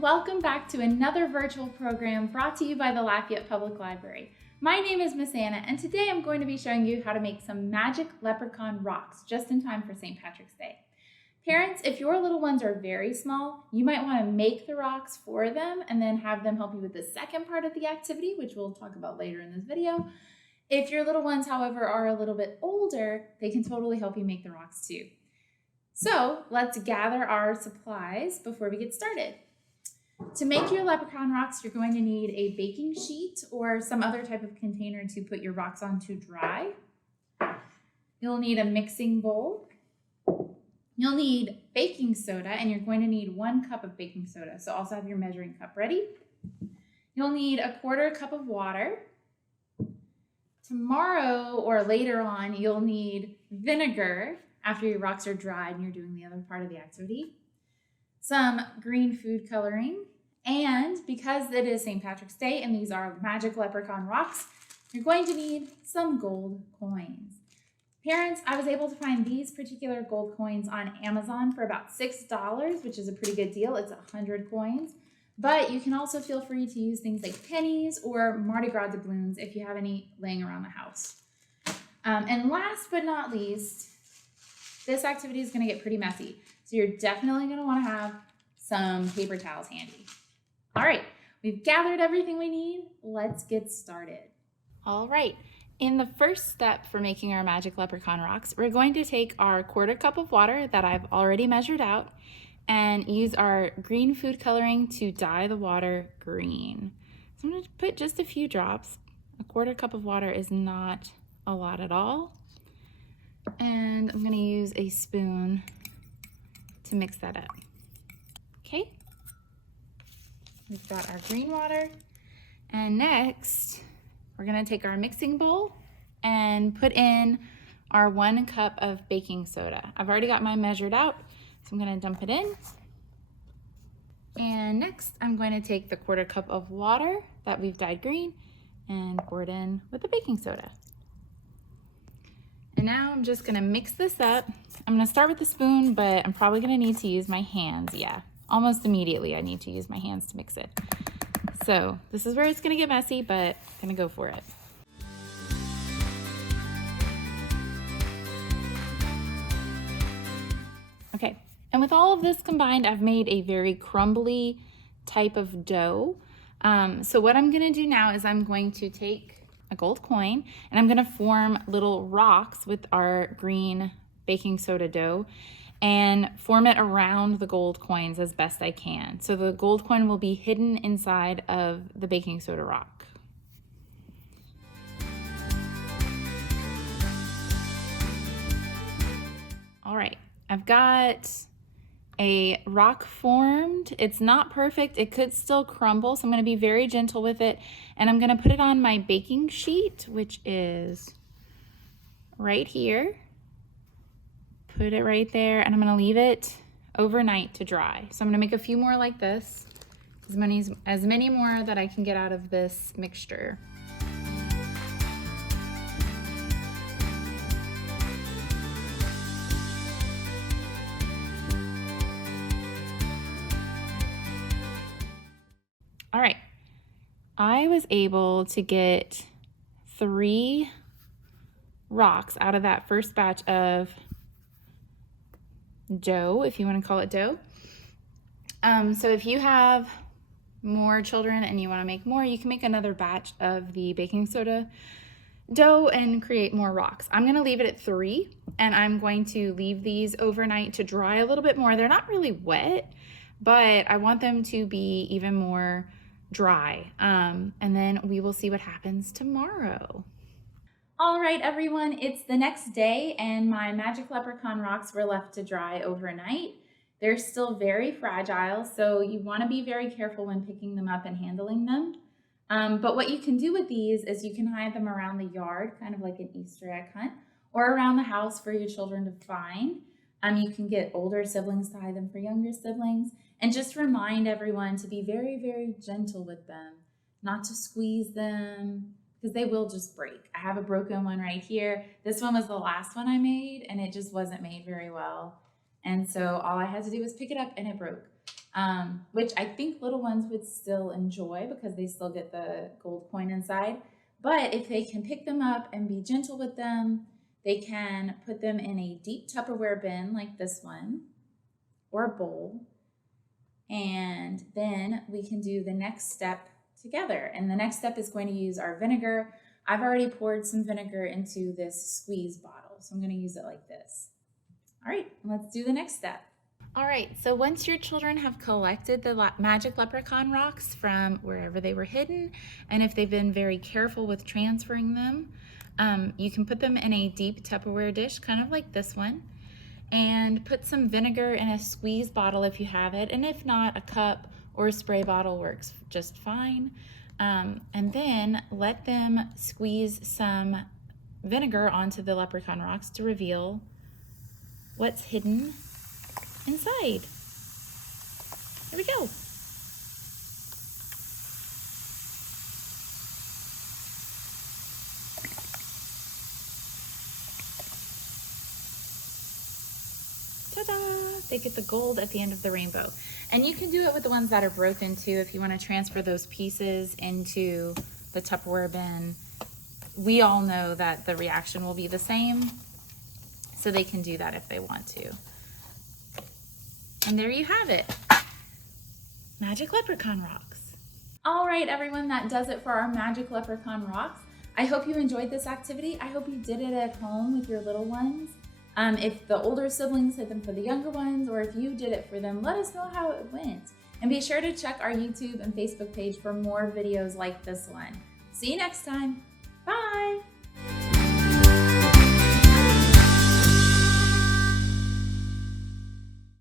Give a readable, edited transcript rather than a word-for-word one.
Welcome back to another virtual program brought to you by the Lafayette Public Library. My name is Miss Anna, and today I'm going to be showing you how to make some magic leprechaun rocks just in time for St. Patrick's Day. Parents, if your little ones are very small, you might want to make the rocks for them and then have them help you with the second part of the activity, which we'll talk about later in this video. If your little ones, however, are a little bit older, they can totally help you make the rocks too. So let's gather our supplies before we get started. To make your leprechaun rocks, you're going to need a baking sheet or some other type of container to put your rocks on to dry. You'll need a mixing bowl. You'll need baking soda, and you're going to need 1 cup of baking soda. So also have your measuring cup ready. You'll need a 1/4 cup of water. Tomorrow or later on, you'll need vinegar after your rocks are dried and you're doing the other part of the activity. Some green food coloring, and because it is St. Patrick's Day and these are magic leprechaun rocks, you're going to need some gold coins. Parents, I was able to find these particular gold coins on Amazon for about $6, which is a pretty good deal. It's 100 coins, but you can also feel free to use things like pennies or Mardi Gras doubloons if you have any laying around the house. And last but not least, this activity is going to get pretty messy. So you're definitely going to want to have some paper towels handy. All right, we've gathered everything we need. Let's get started. All right, in the first step for making our magic leprechaun rocks, we're going to take our 1/4 cup of water that I've already measured out and use our green food coloring to dye the water green. So I'm going to put just a few drops. A 1/4 cup of water is not a lot at all. And I'm going to use a spoon to mix that up. Okay, we've got our green water, and next we're going to take our mixing bowl and put in our 1 cup of baking soda. I've already got mine measured out, so I'm going to dump it in. And next I'm going to take the 1/4 cup of water that we've dyed green and pour it in with the baking soda. And now I'm just gonna mix this up. I'm gonna start with the spoon, but I'm probably gonna need to use my hands. Yeah, almost immediately I need to use my hands to mix it. So this is where it's gonna get messy, but I'm gonna go for it. Okay, and with all of this combined, I've made a very crumbly type of dough. So what I'm gonna do now is I'm going to take a gold coin, and I'm going to form little rocks with our green baking soda dough and form it around the gold coins as best I can. So the gold coin will be hidden inside of the baking soda rock. All right, I've got a rock formed. It's not perfect. It could still crumble, so I'm going to be very gentle with it. And I'm going to put it on my baking sheet, which is right here. Put it right there, and I'm going to leave it overnight to dry. So I'm going to make a few more like this, as many more that I can get out of this mixture. All right, I was able to get 3 rocks out of that first batch of dough, if you want to call it dough. So if you have more children and you want to make more, you can make another batch of the baking soda dough and create more rocks. I'm going to leave it at 3, and I'm going to leave these overnight to dry a little bit more. They're not really wet, but I want them to be even more dry. And then we will see what happens tomorrow. All right, everyone, it's the next day, and my magic leprechaun rocks were left to dry overnight. They're still very fragile, so you want to be very careful when picking them up and handling them. But what you can do with these is you can hide them around the yard, kind of like an Easter egg hunt, or around the house for your children to find. You can get older siblings to hide them for younger siblings, and just remind everyone to be very, very gentle with them, not to squeeze them, because they will just break. I have a broken one right here. This one was the last one I made, and it just wasn't made very well. And so all I had to do was pick it up, and it broke. which I think little ones would still enjoy because they still get the gold coin inside. But if they can pick them up and be gentle with them, they can put them in a deep Tupperware bin like this one or a bowl. And then we can do the next step together. And the next step is going to use our vinegar. I've already poured some vinegar into this squeeze bottle, so I'm going to use it like this. All right, let's do the next step. All right, so once your children have collected the magic leprechaun rocks from wherever they were hidden, and if they've been very careful with transferring them, you can put them in a deep Tupperware dish, kind of like this one, and put some vinegar in a squeeze bottle if you have it, and if not, a cup or a spray bottle works just fine. And then let them squeeze some vinegar onto the leprechaun rocks to reveal what's hidden inside. Here we go. Ta-da! They get the gold at the end of the rainbow. And you can do it with the ones that are broken too if you want to transfer those pieces into the Tupperware bin. We all know that the reaction will be the same, so they can do that if they want to. And there you have it. Magic Leprechaun Rocks. All right, everyone, that does it for our Magic Leprechaun Rocks. I hope you enjoyed this activity. I hope you did it at home with your little ones. If the older siblings did them for the younger ones, or if you did it for them, let us know how it went. And be sure to check our YouTube and Facebook page for more videos like this one. See you next time. Bye.